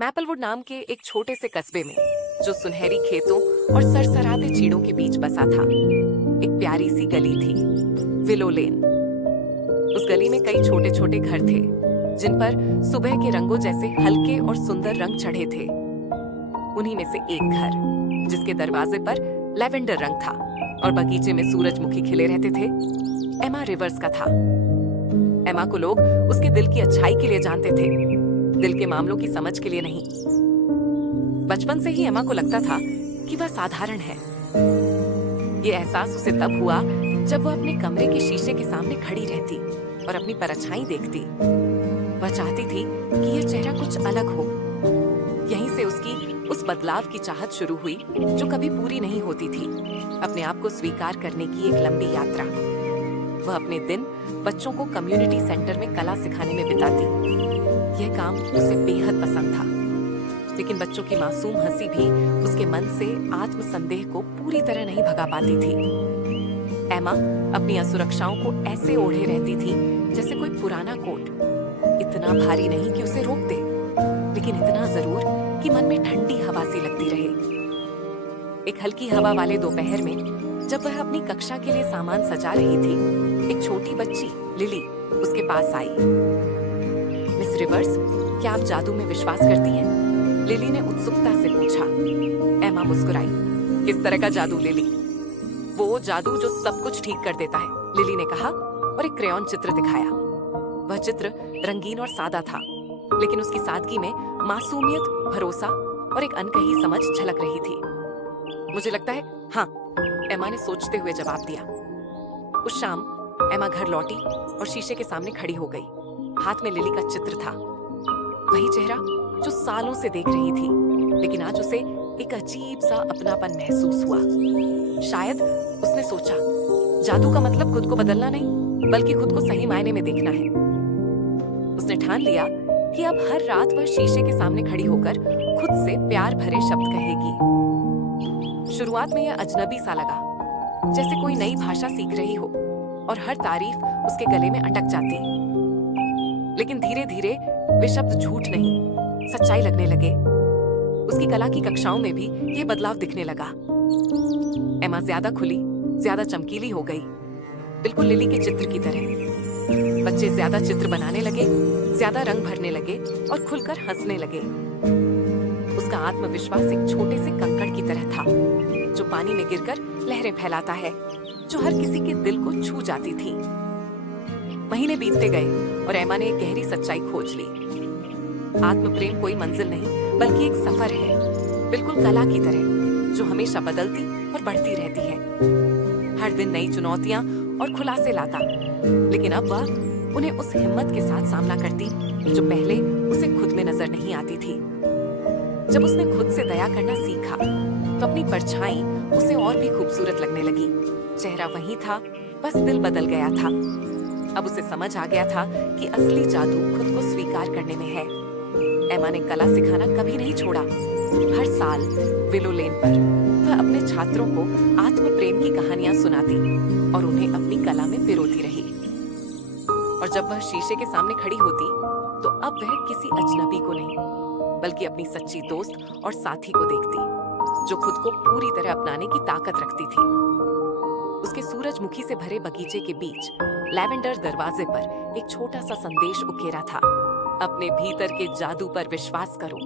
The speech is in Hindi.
मैपलवुड नाम के एक छोटे से कस्बे में, जो सुनहरी खेतों और सरसराते चीड़ों के बीच बसा था, एक प्यारी सी गली थी, विलो लेन। उस गली में कई छोटे छोटे घर थे, जिन पर सुबह के रंगों जैसे हल्के और सुंदर रंग चढ़े थे। उन्हीं में से एक घर, जिसके दरवाजे पर लैवेंडर रंग था और बगीचे में सूरजमुखी खिले रहते थे, एमा रिवर्स का था। एमा को लोग उसके दिल की अच्छाई के लिए जानते थे, दिल के मामलों की समझ के लिए नहीं। बचपन से ही एमा को लगता था कि वह साधारण है। ये एहसास उसे तब हुआ जब वह अपने कमरे के शीशे के सामने खड़ी रहती और अपनी परछाई देखती। वह चाहती थी कि यह चेहरा कुछ अलग हो। यहीं से उसकी उस बदलाव की चाहत शुरू हुई, जो कभी पूरी नहीं होती थी। अपने आप को स्वीकार करने की एक लंबी यात्रा। वह अपने दिन बच्चों को कम्युनिटी सेंटर में कला सिखाने में बिताती। यह काम उसे बेहद पसंद था, लेकिन बच्चों की मासूम हंसी भी उसके मन से आत्मसंदेह को पूरी तरह नहीं भगा पाती थी। एमा अपनी असुरक्षाओं को ऐसे ओढ़े रहती थी जैसे कोई पुराना कोट, इतना भारी नहीं कि उसे रोक दे, लेकिन इतना जरूर कि मन में ठंडी हवा सी लगती रहे। एक हल्की हवा वाले दोपहर में, जब वह अपनी कक्षा के लिए सामान सजा रही थी, एक छोटी बच्ची लिली उसके पास आई। मिस रिवर्स, क्या आप जादू में विश्वास करती हैं? लिली ने उत्सुकता से पूछा। एमा मुस्कुराई। किस तरह का जादू लिली? वो जादू जो सब कुछ ठीक कर देता है, लिली ने कहा और एक क्रेयॉन चित्र दिखाया। वह चित्र रंगीन और सादा था, लेकिन उसकी सादगी में मासूमियत, भरोसा और एक अनकही समझ झलक रही थी। मुझे लगता है हाँ, एमा ने सोचते हुए जवाब दिया। उस शाम एमा घर लौटी और शीशे के सामने खड़ी हो गई। हाथ में लिली का चित्र था, वही चेहरा जो सालों से देख रही थी, लेकिन आज उसे एक अजीब सा अपनापन महसूस हुआ। शायद उसने सोचा, जादू का मतलब खुद को बदलना नहीं, बल्कि खुद को सही मायने में देखना है। उसने ठान लिया कि अब हर रात वह शीशे के सामने खड़ी होकर खुद से प्यार भरे शब्द कहेगी। शुरुआत में यह अजनबी सा लगा, जैसे कोई नई भाषा सीख रही हो और हर तारीफ उसके गले में अटक जाती। लेकिन धीरे धीरे वे शब्द झूठ नहीं, सच्चाई लगने लगे। उसकी कला की कक्षाओं में भी यह बदलाव दिखने लगा। एमा ज्यादा खुली, ज्यादा चमकीली हो गई, बिल्कुल लिली के चित्र की तरह। बच्चे ज्यादा चित्र बनाने लगे, ज्यादा रंग भरने लगे और खुलकर हंसने लगे। उसका आत्मविश्वास एक छोटे से कंकड़ की तरह था, जो पानी में गिरकर लहरें फैलाता है, जो हर किसी के दिल को छू जाती थी। महीने बीतते गए और एमा ने एक गहरी सच्चाई खोज ली। आत्मप्रेम कोई मंजिल नहीं, बल्कि एक सफर है, बिल्कुल कला की तरह, जो हमेशा बदलती और बढ़ती रहती है। हर दिन नई चुनौतियां और खुलासे लाता, लेकिन अब वह उन्हें उस हिम्मत के साथ सामना करती जो पहले उसे खुद में नजर नहीं आती थी। जब उसने खुद से दया करना सीखा, तो अपनी परछाई उसे और भी खूबसूरत लगने लगी। चेहरा वही था, बस दिल बदल गया था। अब उसे समझ आ गया था कि असली जादू खुद को स्वीकार करने में है। एमा ने कला सिखाना कभी नहीं छोड़ा। हर साल विलो लेन पर वह अपने छात्रों को आत्मप्रेम की कहानियां सुनाती और उन्हें अपनी कला में पिरोती रही। और जब वह शीशे के सामने खड़ी होती, तो अब वह किसी अजनबी को नहीं, बल्कि अपनी सच्ची दोस्त और साथी को देखती, जो खुद को पूरी तरह अपनाने की ताकत रखती थी। उसके सूरजमुखी से भरे बगीचे के बीच लैवेंडर दरवाजे पर एक छोटा सा संदेश उकेरा था। अपने भीतर के जादू पर विश्वास करो,